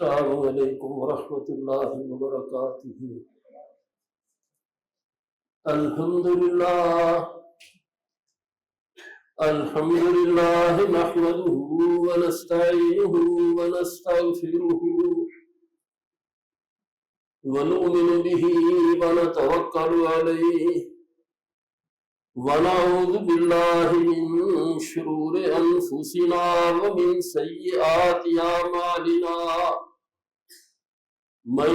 السلام علیکم ورحمۃ اللہ وبرکاتہ۔ الحمد للہ نحمده ونستعینه ونستغفره ونؤمن به ونتوکل علیہ ونعوذ باللہ من شرور انفسنا ومن سیئات اعمالنا، من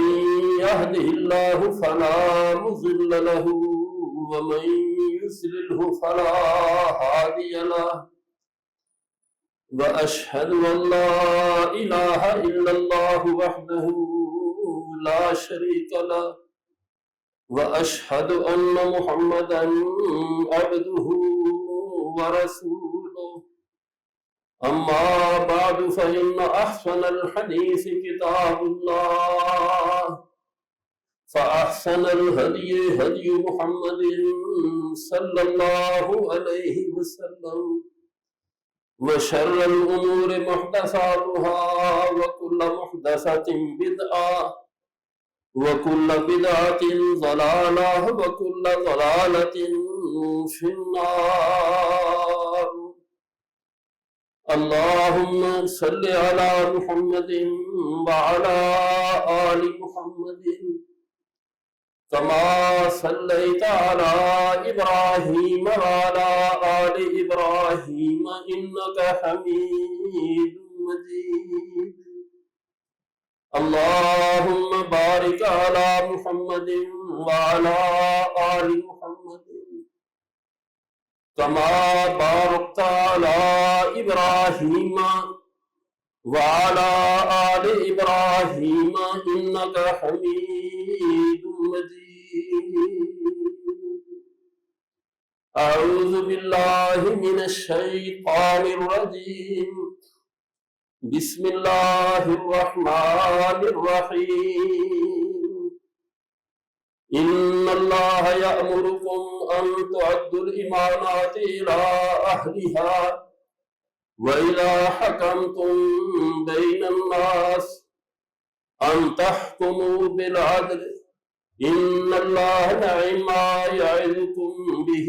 يهده الله فلا مضل له ومن يضلل فلا هادي له، وأشهد أن لا إله إلا الله وحده لا شريك له، وأشهد أن محمدا عبده ورسوله، أما بعد فإن أحسن الحديث كتاب الله، فأحسن الهدي هدي محمد صلى الله عليه وسلم، وشر الأمور محدثاتها وكل محدثة بدعة وكل بدعة ضلالة وكل ضلالة في النار۔ اللهم صل على محمد وعلى آل محمد كما صليت على إبراهيم وعلى آل إبراهيم إنك حميد مجيد۔ اللهم بارك على محمد وعلى آل محمد كما باركت على إبراهيم وعلى آل إبراهيم إنك حميد مجيد۔ أعوذ بالله من الشيطان الرجيم، بسم الله الرحمن الرحيم۔ إن الله يأمركم أن تؤدوا الأمانات إلى أهلها وإذا حكمتم بين الناس أن تحكموا بالعدل، إن الله نعم ما يعظكم به،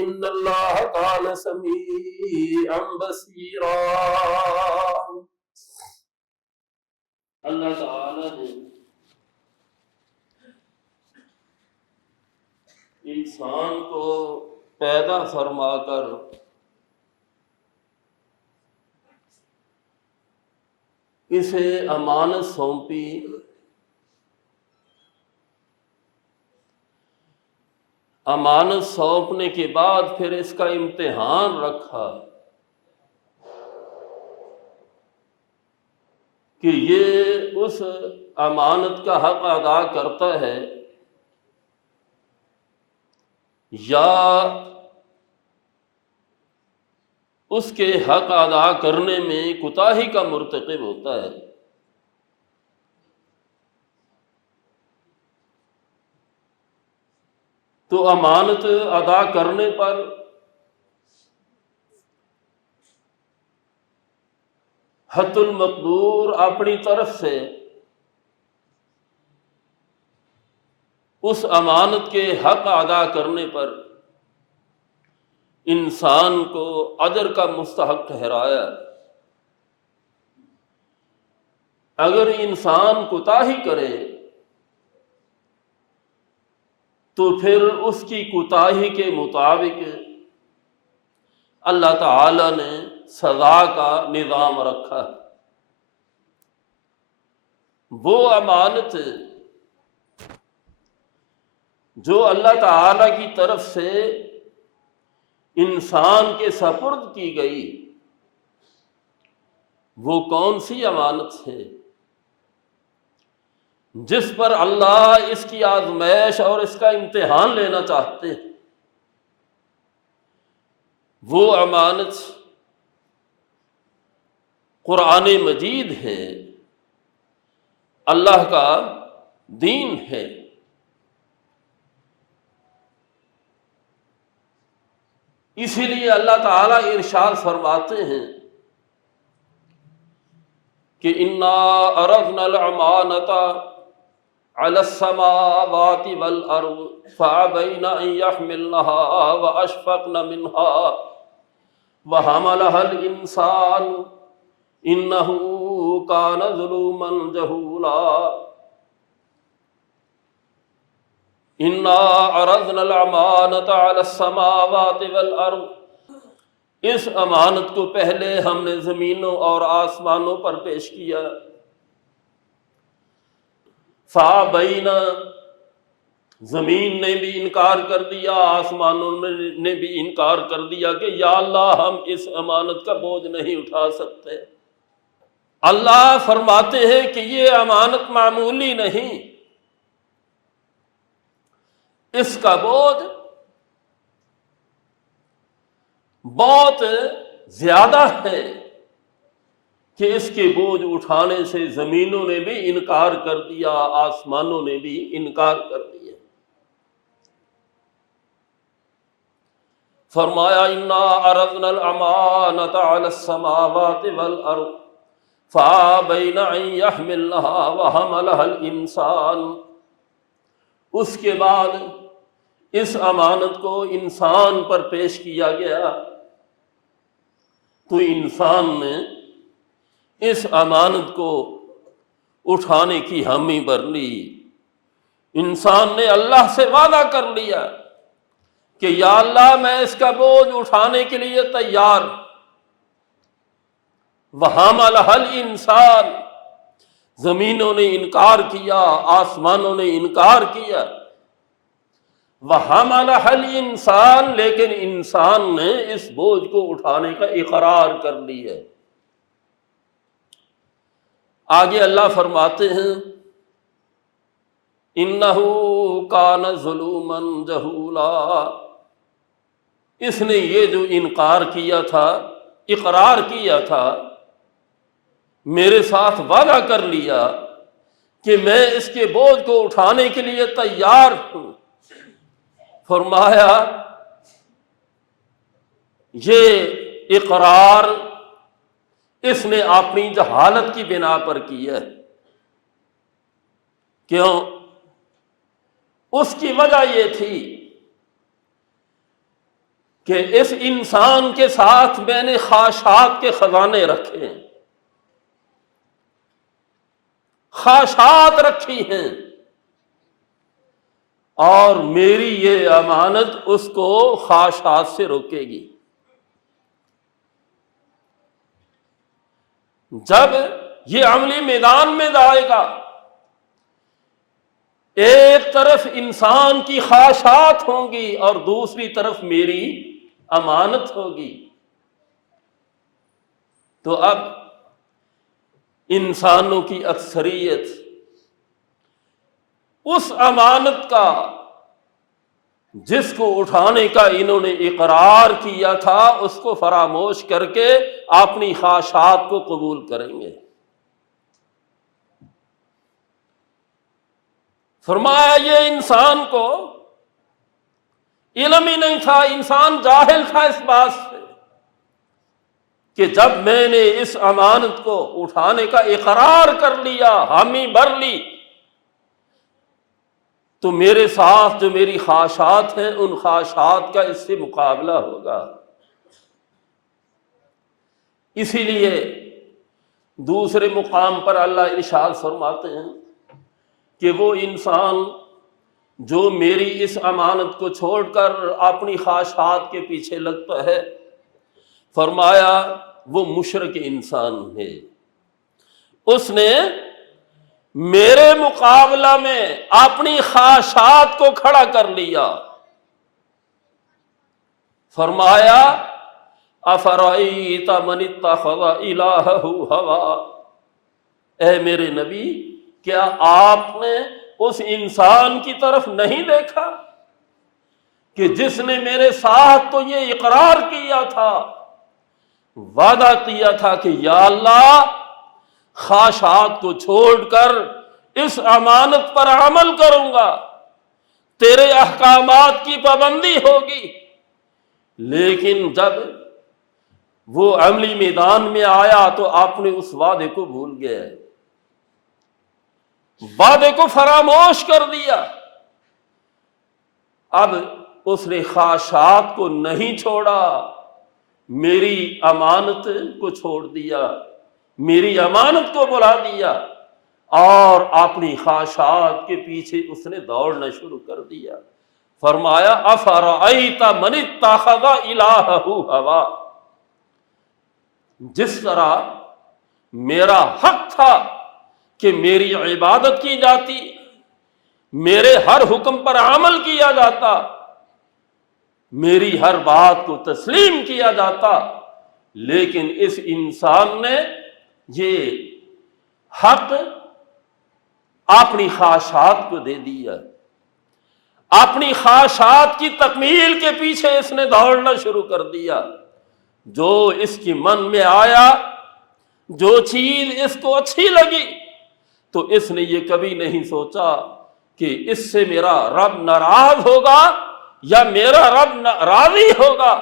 إن الله كان سميعا بصيرا۔ اللہ تعالی نے انسان کو پیدا فرما کر اسے امانت سونپی، امانت سونپنے کے بعد پھر اس کا امتحان رکھا کہ یہ اس امانت کا حق ادا کرتا ہے یا اس کے حق ادا کرنے میں کوتاہی کا مرتکب ہوتا ہے۔ تو امانت ادا کرنے پر حد المقدور اپنی طرف سے اس امانت کے حق ادا کرنے پر انسان کو اجر کا مستحق ٹھہرایا۔ اگر انسان کوتاہی کرے تو پھر اس کی کوتاہی کے مطابق اللہ تعالی نے سزا کا نظام رکھا۔ وہ امانت جو اللہ تعالی کی طرف سے انسان کے سپرد کی گئی، وہ کون سی امانت ہے جس پر اللہ اس کی آزمائش اور اس کا امتحان لینا چاہتے ہیں؟ وہ امانت قرآن مجید ہے، اللہ کا دین ہے۔ اسی لیے اللہ تعالیٰ ارشاد فرماتے ہیں کہ انا عرضنا الامانۃ علی السماوات والارض فابین ان یحملنها واشفقن منها وحملها الانسان انہ کان ظلوما جہولا انا عرضنا الامانۃ علی السماوات والارض، اس امانت کو پہلے ہم نے زمینوں اور آسمانوں پر پیش کیا. فابین، زمین نے بھی انکار کر دیا، آسمانوں نے بھی انکار کر دیا کہ یا اللہ ہم اس امانت کا بوجھ نہیں اٹھا سکتے. اللہ فرماتے ہیں کہ یہ امانت معمولی نہیں، اس کا بوجھ بہت زیادہ ہے کہ اس کے بوجھ اٹھانے سے زمینوں نے بھی انکار کر دیا، آسمانوں نے بھی انکار کر دیا. فرمایا انا عرضنا الامانۃ علی السماوات والارض فابین ان یحملنها وحملها الانسان. اس کے بعد اس امانت کو انسان پر پیش کیا گیا تو انسان نے اس امانت کو اٹھانے کی حامی بھر لی. انسان نے اللہ سے وعدہ کر لیا کہ یا اللہ میں اس کا بوجھ اٹھانے کے لیے تیار. وَحَمَلَهَا الْإِنسَانُ، زمینوں نے انکار کیا، آسمانوں نے انکار کیا. وَحَمَلَهَا الْإِنسَانُ، لیکن انسان نے اس بوجھ کو اٹھانے کا اقرار کر لیا. آگے اللہ فرماتے ہیں اِنَّهُ كَانَ ظُلُومًا جَهُولًا، اس نے یہ جو انکار کیا تھا، اقرار کیا تھا، میرے ساتھ وعدہ کر لیا کہ میں اس کے بوجھ کو اٹھانے کے لیے تیار ہوں. فرمایا یہ اقرار اس نے اپنی جہالت کی بنا پر کیا ہے. کیوں؟ اس کی وجہ یہ تھی کہ اس انسان کے ساتھ میں نے خواہشات کے خزانے رکھے ہیں، خواہشات رکھی ہیں، اور میری یہ امانت اس کو خواہشات سے روکے گی. جب یہ عملی میدان میں جائے گا، ایک طرف انسان کی خواہشات ہوں گی اور دوسری طرف میری امانت ہوگی، تو اب انسانوں کی اکثریت اس امانت کا جس کو اٹھانے کا انہوں نے اقرار کیا تھا اس کو فراموش کر کے اپنی خواہشات کو قبول کریں گے. فرمایا یہ انسان کو علم ہی نہیں تھا، انسان جاہل تھا اس بات سے کہ جب میں نے اس امانت کو اٹھانے کا اقرار کر لیا، حامی بھر لی، تو میرے ساتھ جو میری خواہشات ہیں ان خواہشات کا اس سے مقابلہ ہوگا. اسی لیے دوسرے مقام پر اللہ ارشاد فرماتے ہیں کہ وہ انسان جو میری اس امانت کو چھوڑ کر اپنی خواہشات کے پیچھے لگتا ہے، فرمایا وہ مشرک انسان ہے. اس نے میرے مقابلہ میں اپنی خواہشات کو کھڑا کر لیا. فرمایا افرأیت من اتخذ الہہ ہوا، اے میرے نبی کیا آپ نے اس انسان کی طرف نہیں دیکھا کہ جس نے میرے ساتھ تو یہ اقرار کیا تھا، وعدہ کیا تھا کہ یا اللہ خواہشات کو چھوڑ کر اس امانت پر عمل کروں گا، تیرے احکامات کی پابندی ہوگی، لیکن جب وہ عملی میدان میں آیا تو آپ نے اس وعدے کو بھول گئے، وعدے کو فراموش کر دیا۔ اب اس نے خواہشات کو نہیں چھوڑا، میری امانت کو چھوڑ دیا، میری امانت کو بلا دیا، اور اپنی خواہشات کے پیچھے اس نے دوڑنا شروع کر دیا۔ فرمایا افرأیت من اتخذ الہہ ہوا، جس طرح میرا حق تھا کہ میری عبادت کی جاتی، میرے ہر حکم پر عمل کیا جاتا، میری ہر بات کو تسلیم کیا جاتا، لیکن اس انسان نے یہ حق اپنی خواہشات کو دے دیا، اپنی خواہشات کی تکمیل کے پیچھے اس نے دوڑنا شروع کر دیا۔ جو اس کی من میں آیا، جو چیز اس کو اچھی لگی، تو اس نے یہ کبھی نہیں سوچا کہ اس سے میرا رب ناراض ہوگا یا میرا رب راضی ہوگا۔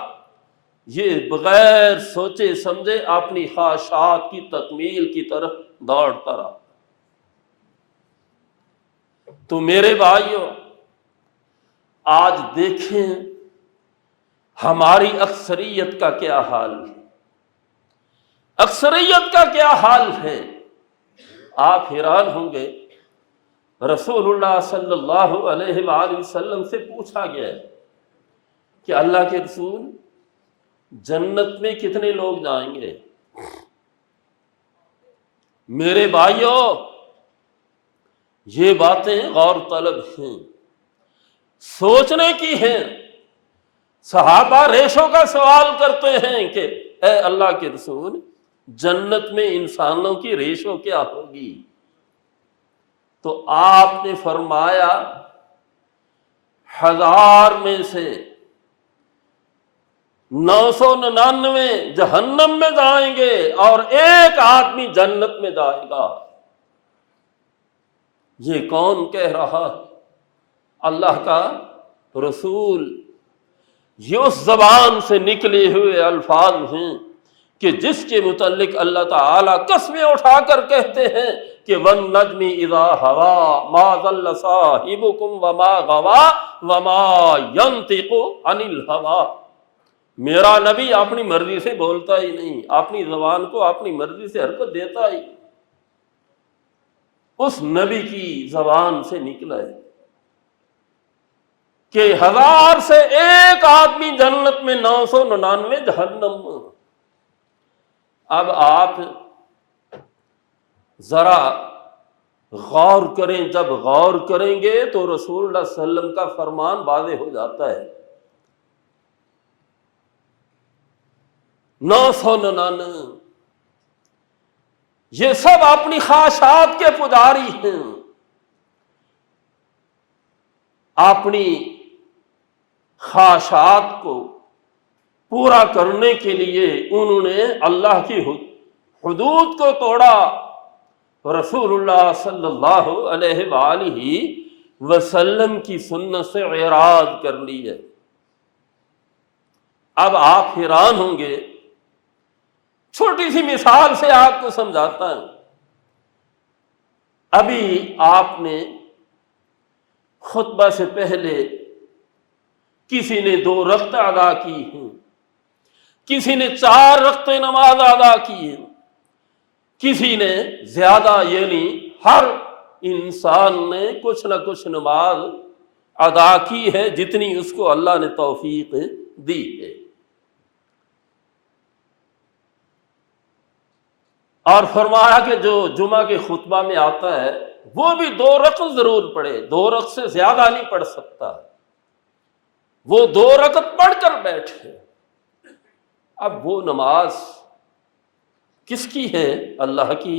یہ بغیر سوچے سمجھے اپنی خواہشات کی تکمیل کی طرف دوڑتا رہا۔ تو میرے بھائیوں، آج دیکھیں ہماری اکثریت کا کیا حال ہے، اکثریت کا کیا حال ہے۔ آپ حیران ہوں گے، رسول اللہ صلی اللہ علیہ وآلہ وسلم سے پوچھا گیا ہے کہ اللہ کے رسول، جنت میں کتنے لوگ جائیں گے؟ میرے بھائیوں، یہ باتیں غور طلب ہیں، سوچنے کی ہیں۔ صحابہ ریشوں کا سوال کرتے ہیں کہ اے اللہ کے رسول، جنت میں انسانوں کی ریشو کیا ہوگی؟ تو آپ نے فرمایا 1000 میں سے 999 جہنم میں جائیں گے اور ایک آدمی جنت میں جائے گا۔ یہ کون کہہ رہا؟ اللہ کا رسول۔ یہ اس زبان سے نکلے ہوئے الفاظ ہیں کہ جس کے متعلق اللہ تعالیٰ قسمیں اٹھا کر کہتے ہیں کہ وَالنَّجْمِ إِذَا هَوَىٰ مَا ضَلَّ صَاحِبُكُمْ وَمَا غَوَىٰ وَمَا يَنطِقُ عَنِ الْهَوَىٰ۔ میرا نبی اپنی مرضی سے بولتا ہی نہیں، اپنی زبان کو اپنی مرضی سے حرکت دیتا ہی، اس نبی کی زبان سے نکلا ہے کہ 1000 سے ایک آدمی جنت میں، 999 جہنم میں۔ اب آپ ذرا غور کریں، جب غور کریں گے تو رسول اللہ صلی اللہ علیہ وسلم کا فرمان واضح ہو جاتا ہے۔ 999 یہ سب اپنی خواہشات کے پجاری ہیں، اپنی خواہشات کو پورا کرنے کے لیے انہوں نے اللہ کی حدود کو توڑا، رسول اللہ صلی اللہ علیہ وآلہ وسلم کی سنت سے اعراض کر لی ہے۔ اب آپ حیران ہوں گے، چھوٹی سی مثال سے آپ کو سمجھاتا ہوں۔ ابھی آپ نے خطبہ سے پہلے کسی نے 2 رکعت ادا کی ہیں، کسی نے 4 رکعتیں نماز ادا کی ہیں، کسی نے زیادہ، یعنی ہر انسان نے کچھ نہ کچھ نماز ادا کی ہے جتنی اس کو اللہ نے توفیق دی ہے۔ اور فرمایا کہ جو جمعہ کے خطبہ میں آتا ہے وہ بھی 2 رکعت ضرور پڑھے، 2 رکعت سے زیادہ نہیں پڑھ سکتا، وہ 2 رکعت پڑھ کر بیٹھے۔ اب وہ نماز کس کی ہے؟ اللہ کی۔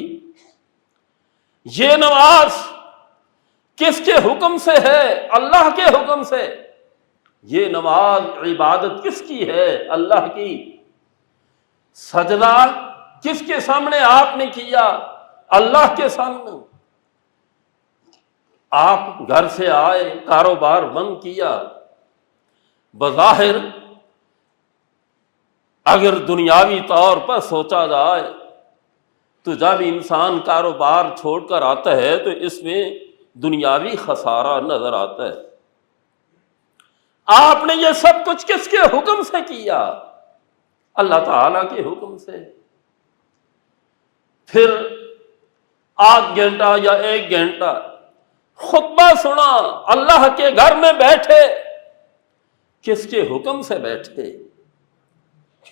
یہ نماز کس کے حکم سے ہے؟ اللہ کے حکم سے۔ یہ نماز عبادت کس کی ہے؟ اللہ کی۔ سجدہ کس کے سامنے آپ نے کیا؟ اللہ کے سامنے۔ آپ گھر سے آئے، کاروبار بند کیا، بظاہر اگر دنیاوی طور پر سوچا جائے تو جب انسان کاروبار چھوڑ کر آتا ہے تو اس میں دنیاوی خسارہ نظر آتا ہے۔ آپ نے یہ سب کچھ کس کے حکم سے کیا؟ اللہ تعالیٰ کے حکم سے۔ پھر 8 گھنٹہ یا 1 گھنٹہ خطبہ سنا، اللہ کے گھر میں بیٹھے، کس کے حکم سے بیٹھے؟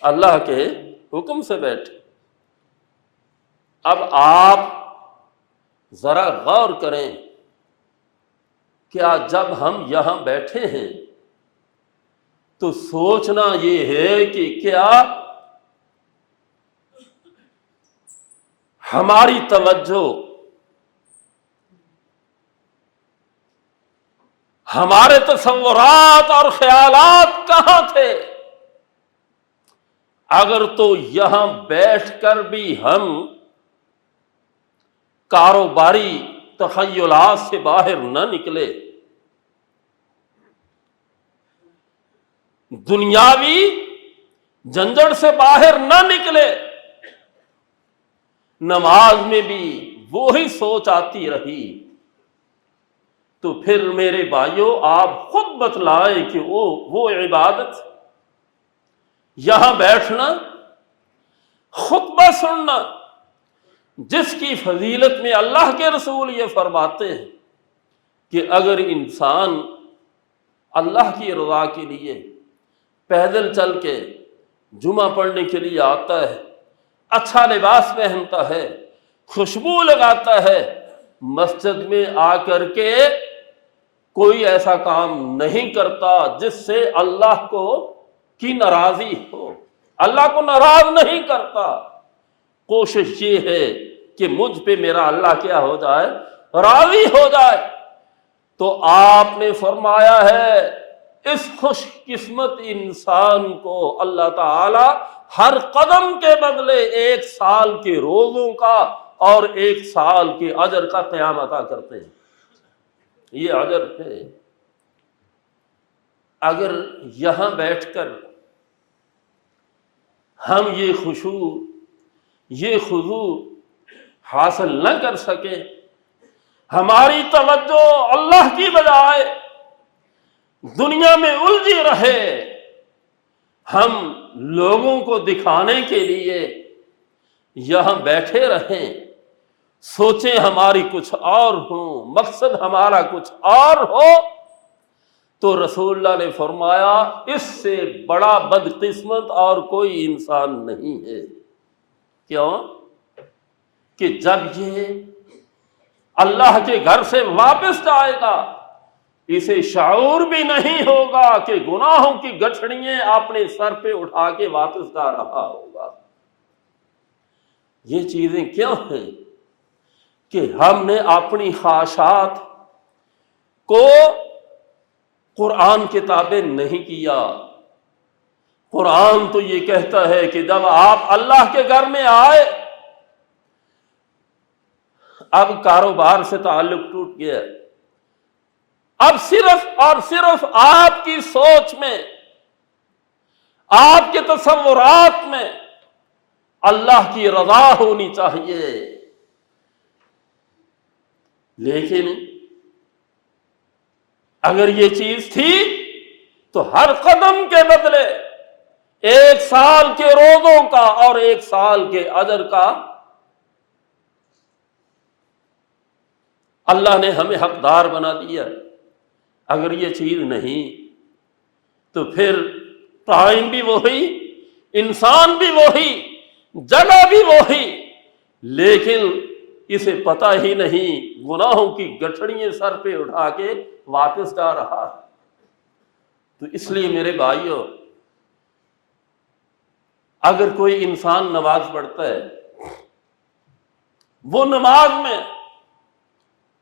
اللہ کے حکم سے بیٹھے۔ اب آپ ذرا غور کریں، کیا جب ہم یہاں بیٹھے ہیں تو سوچنا یہ ہے کہ کیا ہماری توجہ ہمارے تصورات اور خیالات کہاں تھے؟ اگر تو یہاں بیٹھ کر بھی ہم کاروباری تخیلات سے باہر نہ نکلے، دنیاوی جھنجھٹ سے باہر نہ نکلے، نماز میں بھی وہی سوچ آتی رہی، تو پھر میرے بھائیوں آپ خود بتلائیں کہ وہ عبادت، یہاں بیٹھنا، خطبہ سننا، جس کی فضیلت میں اللہ کے رسول یہ فرماتے ہیں کہ اگر انسان اللہ کی رضا کے لیے پیدل چل کے جمعہ پڑھنے کے لیے آتا ہے، اچھا لباس پہنتا ہے، خوشبو لگاتا ہے، مسجد میں آ کر کے کوئی ایسا کام نہیں کرتا جس سے اللہ کی ناراضی ہو، اللہ کو ناراض نہیں کرتا، کوشش یہ ہے کہ مجھ پہ میرا اللہ کیا ہو جائے، راضی ہو جائے، تو آپ نے فرمایا ہے اس خوش قسمت انسان کو اللہ تعالی ہر قدم کے بدلے 1 سال کے روزوں کا اور 1 سال کے اجر کا قیام عطا کرتے ہیں۔ یہ اجر ہے۔ اگر یہاں بیٹھ کر ہم یہ خشوع، یہ خضوع حاصل نہ کر سکے، ہماری توجہ اللہ کی بجائے دنیا میں الجھی رہے، ہم لوگوں کو دکھانے کے لیے یہاں بیٹھے رہیں، سوچیں ہماری کچھ اور ہوں، مقصد ہمارا کچھ اور ہو، تو رسول اللہ نے فرمایا اس سے بڑا بدقسمت اور کوئی انسان نہیں ہے۔ کیوں؟ کہ جب یہ اللہ کے گھر سے واپس جائے گا، اسے شعور بھی نہیں ہوگا کہ گناہوں کی گٹھڑیاں اپنے سر پہ اٹھا کے واپس جا رہا ہوگا۔ یہ چیزیں کیوں ہیں؟ کہ ہم نے اپنی خواہشات کو قرآن کے تابع نہیں کیا۔ قرآن تو یہ کہتا ہے کہ جب آپ اللہ کے گھر میں آئے، اب کاروبار سے تعلق ٹوٹ گیا، اب صرف اور صرف آپ کی سوچ میں، آپ کے تصورات میں اللہ کی رضا ہونی چاہیے۔ لیکن اگر یہ چیز تھی تو ہر قدم کے بدلے 1 سال کے روزوں کا اور 1 سال کے اجر کا اللہ نے ہمیں حقدار بنا دیا۔ اگر یہ چیز نہیں تو پھر ٹائم بھی وہی، انسان بھی وہی، جگہ بھی وہی، لیکن اسے پتہ ہی نہیں، گناہوں کی گٹھڑیاں سر پہ اٹھا کے واپس جا رہا۔ تو اس لیے میرے بھائیوں، اگر کوئی انسان نماز پڑھتا ہے، وہ نماز میں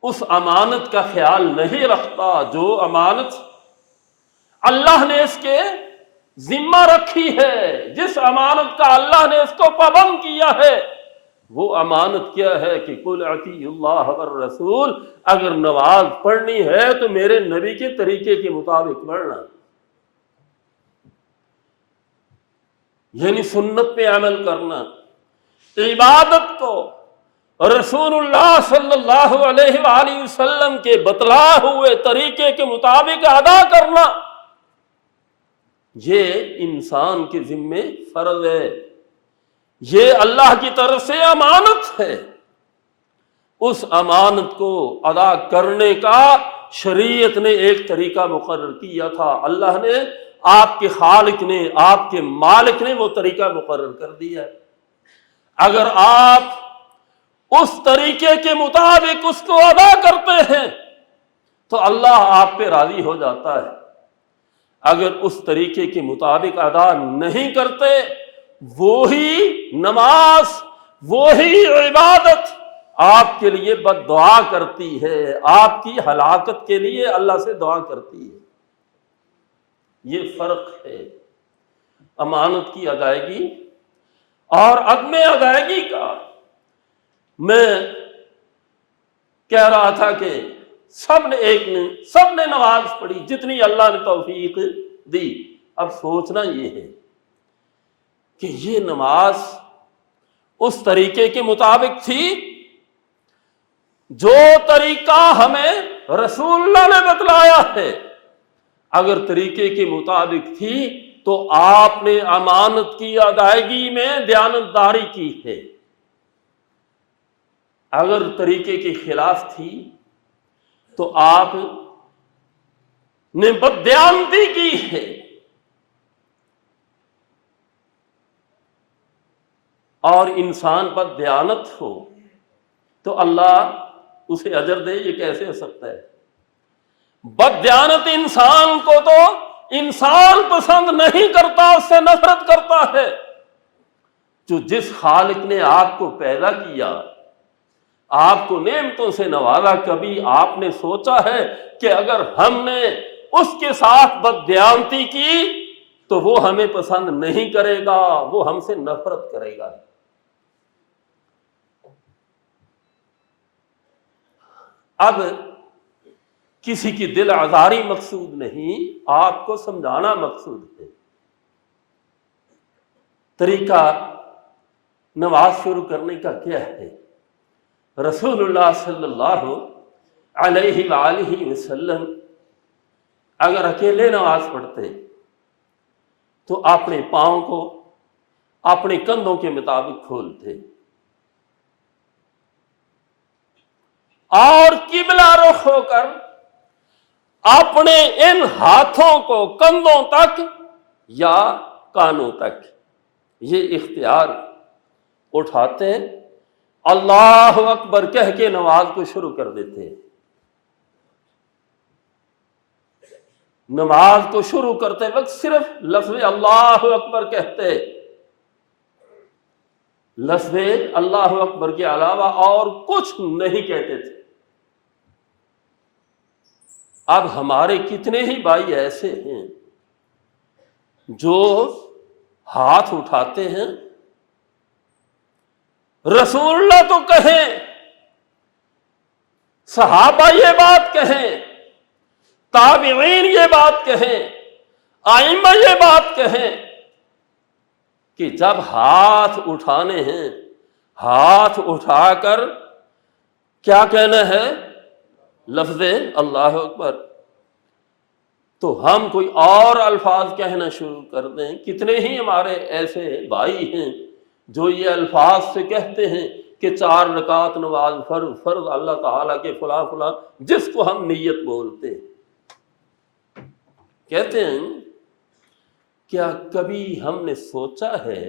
اس امانت کا خیال نہیں رکھتا جو امانت اللہ نے اس کے ذمہ رکھی ہے، جس امانت کا اللہ نے اس کو پابند کیا ہے، وہ امانت کیا ہے کہ قل اطیعوا اللہ والرسول، اگر نماز پڑھنی ہے تو میرے نبی کے طریقے کے مطابق پڑھنا۔ یعنی سنت پہ عمل کرنا، عبادت کو رسول اللہ صلی اللہ علیہ وآلہ وسلم کے بتلائے ہوئے طریقے کے مطابق ادا کرنا، یہ انسان کے ذمے فرض ہے، یہ اللہ کی طرف سے امانت ہے۔ اس امانت کو ادا کرنے کا شریعت نے ایک طریقہ مقرر کیا تھا، اللہ نے، آپ کے خالق نے، آپ کے مالک نے وہ طریقہ مقرر کر دیا ہے۔ اگر آپ اس طریقے کے مطابق اس کو ادا کرتے ہیں تو اللہ آپ پہ راضی ہو جاتا ہے، اگر اس طریقے کے مطابق ادا نہیں کرتے، وہی نماز، وہی عبادت آپ کے لیے بد دعا کرتی ہے، آپ کی ہلاکت کے لیے اللہ سے دعا کرتی ہے۔ یہ فرق ہے امانت کی ادائیگی اور عدم ادائیگی کا۔ میں کہہ رہا تھا کہ سب نے نماز پڑھی جتنی اللہ نے توفیق دی، اب سوچنا یہ ہے کہ یہ نماز اس طریقے کے مطابق تھی جو طریقہ ہمیں رسول اللہ نے بتلایا ہے۔ اگر طریقے کے مطابق تھی تو آپ نے امانت کی ادائیگی میں دیانتداری کی ہے، اگر طریقے کے خلاف تھی تو آپ نے بددیانتی کی ہے۔ اور انسان بددیانت ہو تو اللہ اسے اجر دے، یہ کیسے ہو سکتا ہے؟ بددیانت انسان کو تو انسان پسند نہیں کرتا، اس سے نفرت کرتا ہے۔ جو جس خالق نے آپ کو پیدا کیا، آپ کو نعمتوں سے نوازا، کبھی آپ نے سوچا ہے کہ اگر ہم نے اس کے ساتھ بددیانتی کی تو وہ ہمیں پسند نہیں کرے گا، وہ ہم سے نفرت کرے گا؟ اب کسی کی دل آزاری مقصود نہیں، آپ کو سمجھانا مقصود ہے۔ طریقہ نماز شروع کرنے کا کیا ہے؟ رسول اللہ صلی اللہ علیہ وآلہ وسلم اگر اکیلے نماز پڑھتے تو اپنے پاؤں کو اپنے کندھوں کے مطابق کھولتے اور قبلہ رخ ہو کر اپنے ان ہاتھوں کو کندھوں تک یا کانوں تک یہ اختیار اٹھاتے، اللہ اکبر کہہ کے نماز کو شروع کر دیتے۔ نماز کو شروع کرتے وقت صرف لفظ اللہ اکبر کہتے، لفظ اللہ اکبر کے علاوہ اور کچھ نہیں کہتے تھے۔ اب ہمارے کتنے ہی بھائی ایسے ہیں جو ہاتھ اٹھاتے ہیں، رسول اللہ تو کہیں، صحابہ یہ بات کہیں، تابعین یہ بات کہیں، ائمہ یہ بات کہیں کہ جب ہاتھ اٹھانے ہیں، ہاتھ اٹھا کر کیا کہنا ہے؟ لفظ اللہ اکبر۔ تو ہم کوئی اور الفاظ کہنا شروع کر دیں۔ کتنے ہی ہمارے ایسے بھائی ہیں جو یہ الفاظ سے کہتے ہیں کہ 4 رکعت نماز فرض اللہ تعالیٰ کے فلاں فلاں، جس کو ہم نیت بولتے ہیں۔ کہتے ہیں کیا کبھی ہم نے سوچا ہے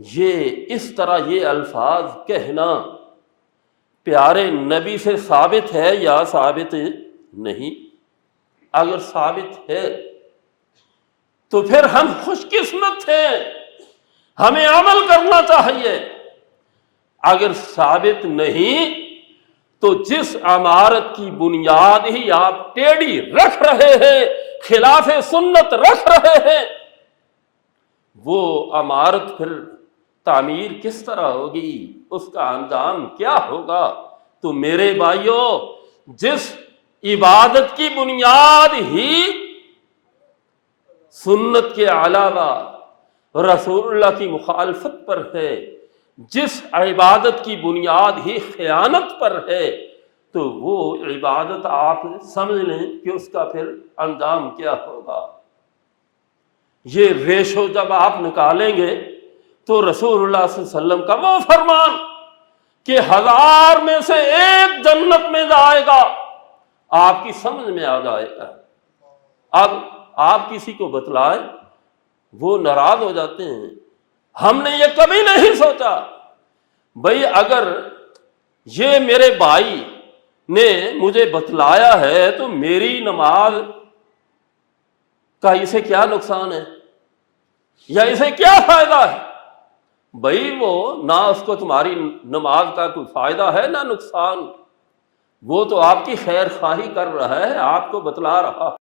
یہ اس طرح یہ الفاظ کہنا پیارے نبی سے ثابت ہے یا ثابت نہیں؟ اگر ثابت ہے تو پھر ہم خوش قسمت ہیں، ہمیں عمل کرنا چاہیے۔ اگر ثابت نہیں تو جس عمارت کی بنیاد ہی آپ ٹیڑھی رکھ رہے ہیں، خلاف سنت رکھ رہے ہیں، وہ عمارت پھر تعمیر کس طرح ہوگی؟ اس کا انجام کیا ہوگا؟ تو میرے بھائیوں، جس عبادت کی بنیاد ہی سنت کے علاوہ رسول اللہ کی مخالفت پر ہے، جس عبادت کی بنیاد ہی خیانت پر ہے، تو وہ عبادت آپ سمجھ لیں کہ اس کا پھر انجام کیا ہوگا۔ یہ ریشو جب آپ نکالیں گے تو رسول اللہ صلی اللہ علیہ وسلم کا وہ فرمان کہ 1000 میں سے 1 جنت میں جائے گا، آپ کی سمجھ میں آ جائے گا۔ اب آپ کسی کو بتلائیں، وہ ناراض ہو جاتے ہیں، ہم نے یہ کبھی نہیں سوچا۔ بھئی اگر یہ میرے بھائی نے مجھے بتلایا ہے تو میری نماز کا اسے کیا نقصان ہے یا اسے کیا فائدہ ہے؟ بھئی وہ نہ اس کو تمہاری نماز کا کوئی فائدہ ہے نہ نقصان، وہ تو آپ کی خیر خواہی کر رہا ہے، آپ کو بتلا رہا۔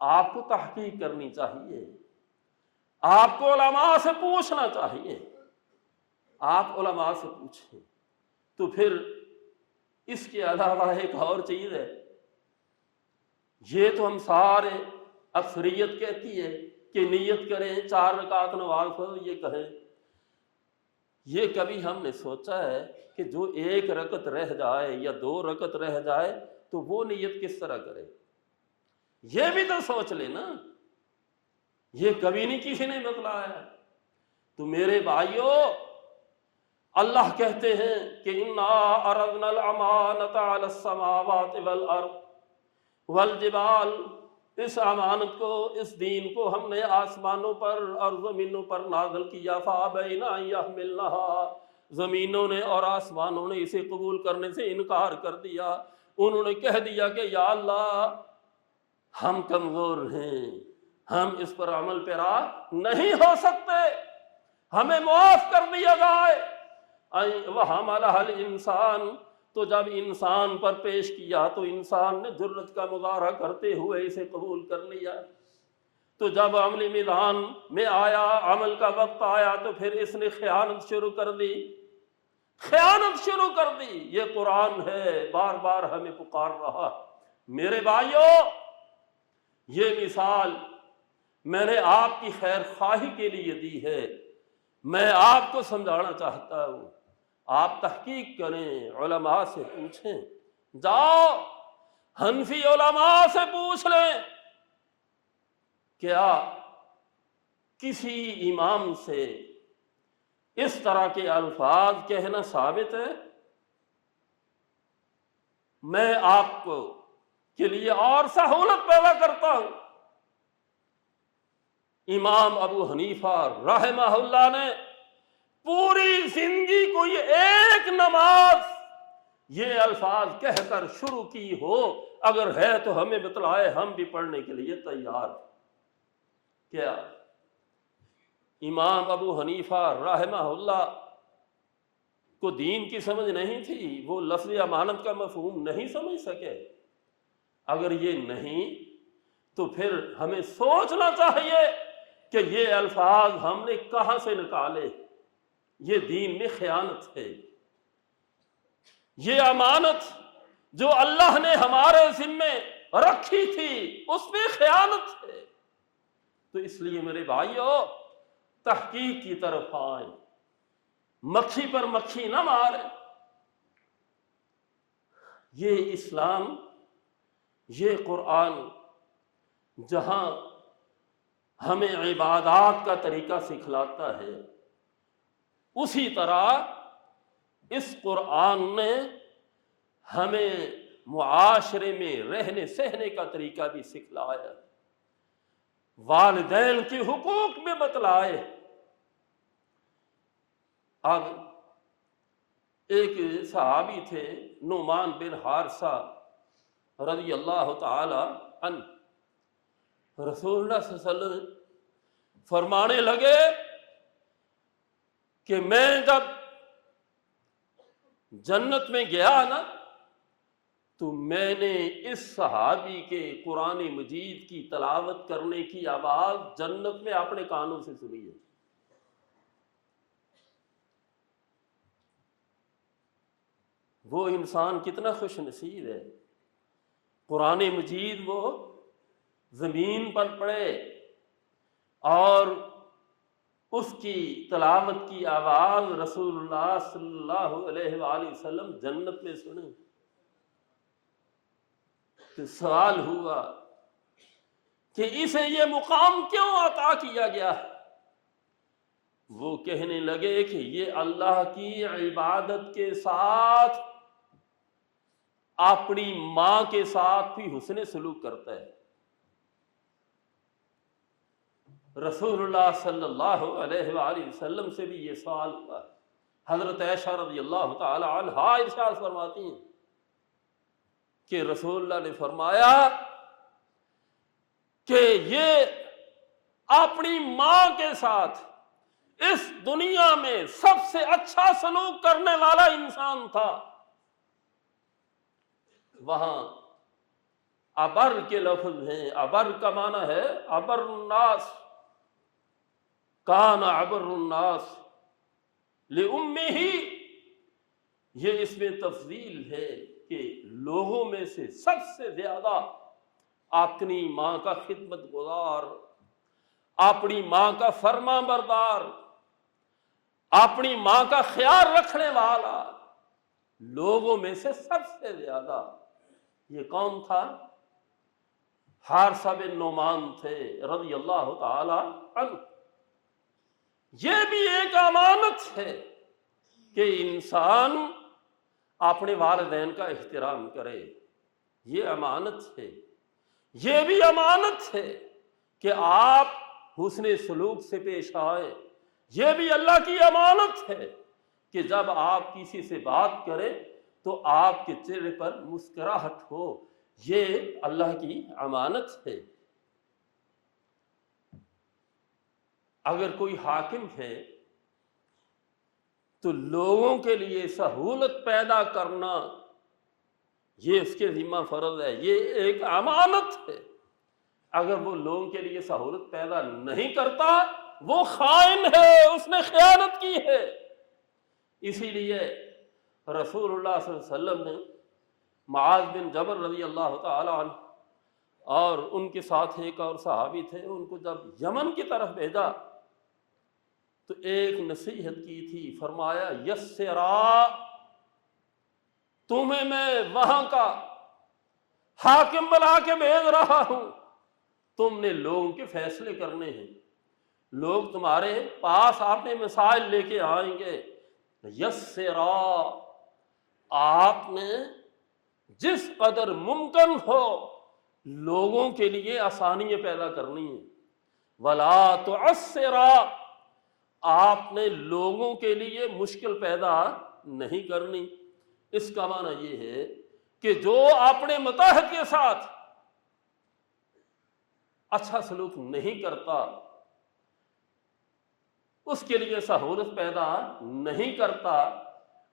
آپ کو تحقیق کرنی چاہیے، آپ کو علماء سے پوچھنا چاہیے۔ آپ علماء سے پوچھیں تو پھر اس کے علاوہ ایک اور چیز ہے، یہ تو ہم سارے اکثریت کہتی ہے کہ نیت کریں 4 رکعت نماز پڑھو، یہ کہیں، یہ کبھی ہم نے سوچا ہے کہ جو 1 رکعت رہ جائے یا 2 رکعت رہ جائے تو وہ نیت کس طرح کرے؟ یہ بھی تو سوچ لے نا، یہ کبھی نہیں کسی نے بتلایا۔ تو میرے بھائیوں، اللہ کہتے ہیں کہ انا عرضنا الامانۃ علی السماوات والارض والجبال، اس امانت کو، اس دین کو ہم نے آسمانوں پر اور زمینوں پر نازل کیا، فابین ان یحملنها، زمینوں نے اور آسمانوں نے اسے قبول کرنے سے انکار کر دیا۔ انہوں نے کہہ دیا کہ یا اللہ ہم کمزور ہیں، ہم اس پر عمل پیرا نہیں ہو سکتے، ہمیں معاف کر دیا جائے۔ وَحَمَلَهَا الْإِنسَانُ، تو جب انسان پر پیش کیا تو انسان نے جرت کا مظاہرہ کرتے ہوئے اسے قبول کر لیا۔ تو جب عملی میدان میں آیا، عمل کا وقت آیا، تو پھر اس نے خیانت شروع کر دی، خیانت شروع کر دی۔ یہ قرآن ہے، بار بار ہمیں پکار رہا۔ میرے بھائیوں، یہ مثال میں نے آپ کی خیر خواہی کے لیے دی ہے، میں آپ کو سمجھانا چاہتا ہوں۔ آپ تحقیق کریں، علماء سے پوچھیں، جاؤ حنفی علماء سے پوچھ لیں، کیا کسی امام سے اس طرح کے الفاظ کہنا ثابت ہے؟ میں آپ کو کے لیے اور سہولت پیدا کرتا ہوں۔ امام ابو حنیفہ رحمہ اللہ نے پوری زندگی کو یہ ایک نماز یہ الفاظ کہہ کر شروع کی ہو، اگر ہے تو ہمیں بتلائے، ہم بھی پڑھنے کے لیے تیار۔ کیا امام ابو حنیفہ رحمہ اللہ کو دین کی سمجھ نہیں تھی؟ وہ لفظ امانت کا مفہوم نہیں سمجھ سکے؟ اگر یہ نہیں تو پھر ہمیں سوچنا چاہیے کہ یہ الفاظ ہم نے کہاں سے نکالے۔ یہ دین میں خیانت ہے، یہ امانت جو اللہ نے ہمارے ذمے رکھی تھی اس میں خیانت ہے۔ تو اس لیے میرے بھائیوں، تحقیق کی طرف آئیں، مکھی پر مکھی نہ ماریں۔ یہ اسلام، یہ قرآن جہاں ہمیں عبادات کا طریقہ سکھلاتا ہے، اسی طرح اس قرآن نے ہمیں معاشرے میں رہنے سہنے کا طریقہ بھی سکھلایا، والدین کے حقوق میں بتلائے۔ اب ایک صحابی تھے نعمان بن حارثہ رضی اللہ تعالی عنہ، رسول اللہ صلی اللہ علیہ وسلم فرمانے لگے کہ میں جب جنت میں گیا نا تو میں نے اس صحابی کے قرآن مجید کی تلاوت کرنے کی آواز جنت میں اپنے کانوں سے سنی ہے۔ وہ انسان کتنا خوش نصیب ہے، قرآن مجید وہ زمین پر پڑے، اور اس کی تلاوت کی آواز رسول اللہ صلی اللہ علیہ وآلہ وسلم جنت میں سنے تو سوال ہوا کہ اسے یہ مقام کیوں عطا کیا گیا؟ وہ کہنے لگے کہ یہ اللہ کی عبادت کے ساتھ اپنی ماں کے ساتھ بھی حسن سلوک کرتا ہے۔ رسول اللہ صلی اللہ علیہ وآلہ وسلم سے بھی یہ سوال ہوا۔ حضرت عائشہ رضی اللہ تعالی عنہا ارشاد فرماتی ہیں کہ رسول اللہ نے فرمایا کہ یہ اپنی ماں کے ساتھ اس دنیا میں سب سے اچھا سلوک کرنے والا انسان تھا۔ وہاں ابر کے لفظ ہیں، ابر کا معنی ہے ابر الناس، کان ابر الناس لأمہ، یہ اس میں تفضیل ہے کہ لوگوں میں سے سب سے زیادہ اپنی ماں کا خدمت گزار، اپنی ماں کا فرما بردار، اپنی ماں کا خیال رکھنے والا لوگوں میں سے سب سے زیادہ یہ کون تھا؟ حارثہ بن نعمان تھے رضی اللہ تعالی عنہ۔ یہ بھی ایک امانت ہے کہ انسان اپنے والدین کا احترام کرے، یہ امانت ہے۔ یہ بھی امانت ہے کہ آپ حسن سلوک سے پیش آئے، یہ بھی اللہ کی امانت ہے کہ جب آپ کسی سے بات کریں تو آپ کے چہرے پر مسکراہٹ ہو، یہ اللہ کی امانت ہے۔ اگر کوئی حاکم ہے تو لوگوں کے لیے سہولت پیدا کرنا یہ اس کے ذمہ فرض ہے، یہ ایک امانت ہے۔ اگر وہ لوگوں کے لیے سہولت پیدا نہیں کرتا وہ خائن ہے، اس نے خیانت کی ہے۔ اسی لیے رسول اللہ صلی اللہ علیہ وسلم نے معاذ بن جبل رضی اللہ تعالی عنہ اور ان کے ساتھ ایک اور صحابی تھے، ان کو جب یمن کی طرف بھیجا تو ایک نصیحت کی تھی، فرمایا یسرا، تمہیں میں وہاں کا حاکم بنا کے بھیج رہا ہوں، تم نے لوگوں کے فیصلے کرنے ہیں، لوگ تمہارے پاس اپنے مسائل لے کے آئیں گے۔ یسرا، آپ نے جس قدر ممکن ہو لوگوں کے لیے آسانیاں پیدا کرنی ہیں۔ ولا تعسرا، آپ نے لوگوں کے لیے مشکل پیدا نہیں کرنی۔ اس کا معنی یہ ہے کہ جو اپنے متحد کے ساتھ اچھا سلوک نہیں کرتا، اس کے لیے سہولت پیدا نہیں کرتا،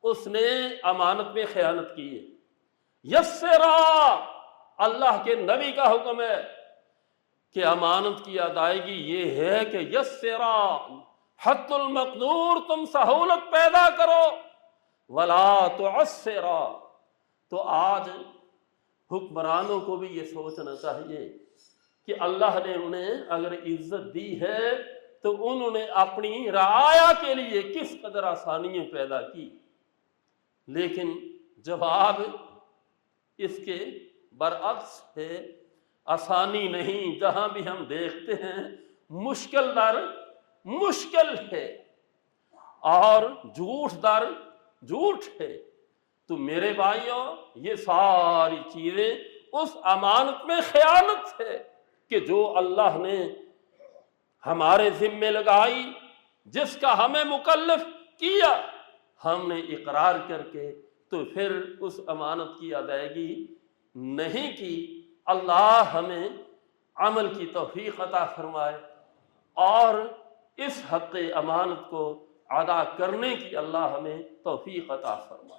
اس نے امانت میں خیانت کی ہے۔ یسرا، اللہ کے نبی کا حکم ہے کہ امانت کی ادائیگی یہ ہے کہ یسرا، حد المقدور، تم سہولت پیدا کرو، ولا تعسرا۔ تو آج حکمرانوں کو بھی یہ سوچنا چاہیے کہ اللہ نے انہیں اگر عزت دی ہے تو انہوں نے اپنی رعایا کے لیے کس قدر آسانیاں پیدا کی، لیکن جواب اس کے برعکس ہے، آسانی نہیں، جہاں بھی ہم دیکھتے ہیں مشکل در مشکل ہے اور جھوٹ در جھوٹ ہے۔ تو میرے بھائیوں، یہ ساری چیزیں اس امانت میں خیانت ہے کہ جو اللہ نے ہمارے ذمے لگائی، جس کا ہمیں مکلف کیا، ہم نے اقرار کر کے تو پھر اس امانت کی ادائیگی نہیں کی۔ اللہ ہمیں عمل کی توفیق عطا فرمائے اور اس حق امانت کو ادا کرنے کی اللہ ہمیں توفیق عطا فرمائے۔